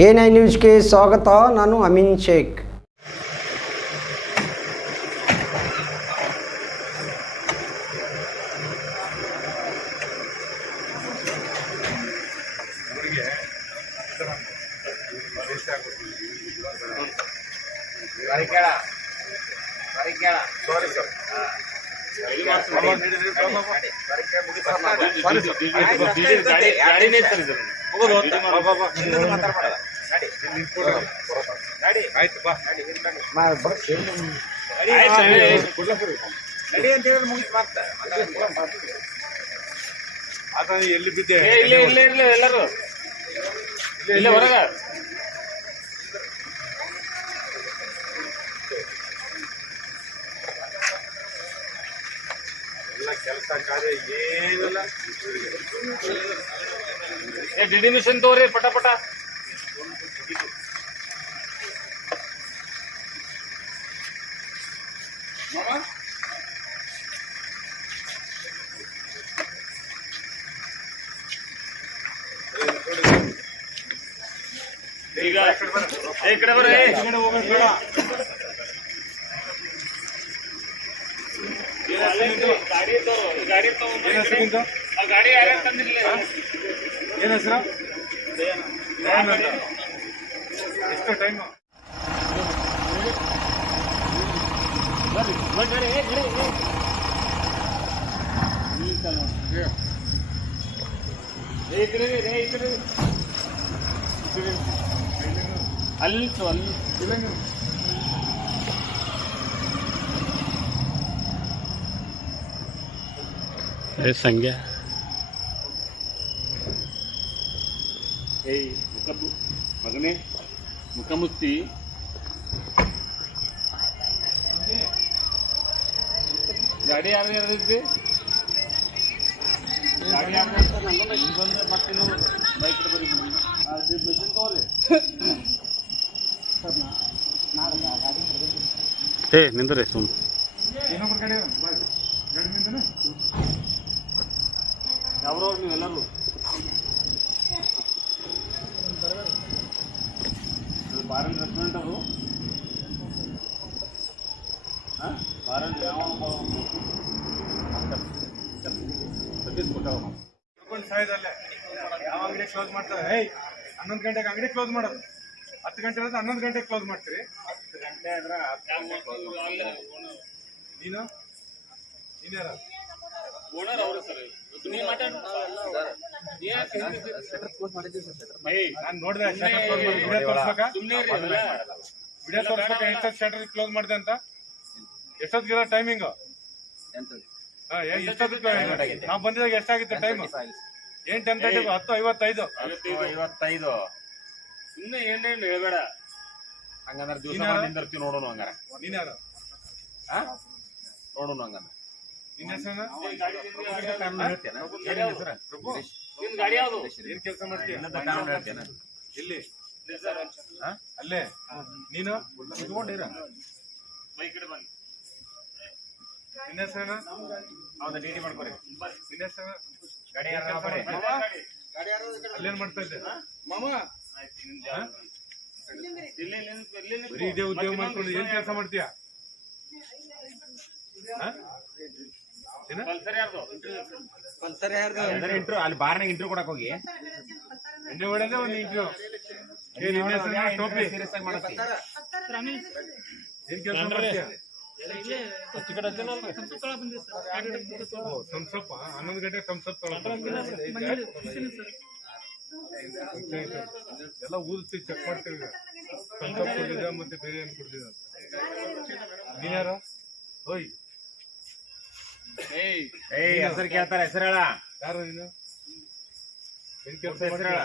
A9 ನ್ಯೂಸ್ಗೆ ಸ್ವಾಗತ. ನಾನು ಅಮೀನ್ ಶೇಖ್. ಎಲ್ಲಿ ಬಿದ್ದೆ ಎಲ್ಲರೂ ಇಲ್ಲೇ ಹೊರಗ ಎಲ್ಲ ಕೆಲಸ ಕಾರ್ಯ ಏನಿಲ್ಲ. ಡಿಡಿ ಮಿಷನ್ ತೋರಿ ಪಟ ಪಟ. ಈಗ ಈ ಕಡೆ ಬರ್ರಿ. ಗಾಡಿ ಯಾರ್ಯಾರು ತಂದಿರಲಿಲ್ಲ? ಏನ್ ಹೆಸರು? ಎಷ್ಟು ಟೈಮ್? ಅಲ್ಲಿ ಸಂಖ್ಯಾ ಮಗನೇ ಮುಖ ಮುಚ್ಚಿ ಗಾಡಿ ಯಾರು ಯಾರಿದ್ರಿ? ಗಾಡಿ ಯಾರು ಬಂದ್ರೆ ಮತ್ತೇನು ಬೈಕ್ ಬರೀ ಮೆಷಿನ್ ತಗೋರಿ. ನಿಂದ್ರಿ ಸುಮ್ ಇನ್ನೊಬ್ರು ಗಾಡಿ ಗಾಡಿ ನಿಂದನ ಯಾವ್ರವ್ರು ನೀವೆಲ್ಲರೂ ಬಾರನ್ ರೆಸ್ಟೋರೆಂಟ್ ಅವರು ಬಾರನ್ ಯಾವ ಸರ್ವಿಸ್ ಕೊಟ್ಟವ ಸಾಯದಲ್ಲೇ ಯಾವ ಅಂಗಡಿ ಕ್ಲೋಸ್ ಮಾಡ್ತಾರೆ? 11 ಗಂಟೆಗೆ ಅಂಗಡಿ ಕ್ಲೋಸ್ ಮಾಡೋದು. 10 ಗಂಟೆ 11 ಗಂಟೆಗೆ ಕ್ಲೋಸ್ ಮಾಡ್ತೀರಿ. 10 ಗಂಟೆ ಆದ್ರೆ ನೀನು ಯಾರ ಓನರ್ ಅವರು ಸರ್. ನೀವು ಮಾತಾಡಿ ನಾನು ನೋಡಿದೆ. ವಿಡಿಯೋ ತೋರಿಸ್ಬೇಕಾ? ವಿಡಿಯೋ ತೋರಿಸ್ಬೇಕಾ ಎಷ್ಟೊತ್ತು ಶಟರ್ ಕ್ಲೋಸ್ ಮಾಡಿದೆ ಅಂತ? ಎಷ್ಟೊತ್ತಿಗಿರೋ ಟೈಮಿಂಗು? ಎಷ್ಟೊತ್ತಿಗೆ ನಾವು ಬಂದಿದಾಗ ಎಷ್ಟಾಗಿತ್ತು ಟೈಮು? 8:10 10:55. ಸುಮ್ಮನೆ ಏನೇನು ಹೇಳ್ಬೇಡ. ಹಂಗಂದ್ರೆ ದಿವಸ ನಿಂದಿರ್ತೀವಿ ನೋಡೋಣ. ಹಂಗಾರ ನೀನ್ ಯಾರು? ನೋಡೋಣ. ಹಂಗಂದ್ರೆ ನಿನ್ನ ಹೆಸರು? ನಿನ್ ಗಾಡಿ ಯಾವುದು? ಏನ್ ಕೆಲಸ ಮಾಡ್ತೀಯ? ಇಲ್ಲಿ ಅಲ್ಲೇ ನೀನು ಇಟ್ಕೊಂಡಿರ? ಕಡೆ ಬನ್ನಿ. ನಿನ್ನ ಹೆಸರು? ಹೌದಾ, ಡಿ ಮಾಡ್ಕೊರಿ. ನಿನ್ನ ಹೆಸರು? ಗಾಡಿ ಅಲ್ಲೇನ್ ಮಾಡ್ತಾ ಇದ್ದೆ? ಇಲ್ಲಿ ಬರೀ ಇದೇ ಉದ್ಯೋಗ ಮಾಡ್ಕೊಂಡು ಏನ್ ಕೆಲಸ ಮಾಡ್ತೀಯ? ಇಂಟ್ರೂ ಅಲ್ಲಿ ಬಾರ್ನಾಗ ಇಂಟ್ರೂ ಕೊಡಕ್ ಹೋಗಿ ಎಣ್ಣೆ ಹೊಡೆದೇ ಒಂದು ಇಂಟ್ರ್ಯೂ. ಟೋಪಿ ಸೀರಿಯಸ್ ಆಗಿ ಮಾಡತ್ತಿ. ಏನ್ ಕೆಲಸ ಮಾಡ್ತೀಯ? ಥಮ್ಸಪ್ 11 ಗಂಟೆ ಥಮ್ಸಪ್ ಎಲ್ಲ ಊದಿಸಿ ಚೆಕ್ ಮಾಡ್ತೀವಿ. ಥಮ್ಸಪ್ ಕೊಡ್ತಿದ್ದ ಮತ್ತೆ ಬೇರೆ ಏನ್ ಕೊಡ್ತಿದ್ದ ಅಂತ. ನೀನ್ ಯಾರ? ಓಯ್ ಹೆಸರು ಕೇಳ್ತಾರ. ಹೆಸರು ಹೇಳ. ಯಾರು ನೀನು? ಏನ್ ಕೆಲಸ ಹೆಸರು ಹೇಳ.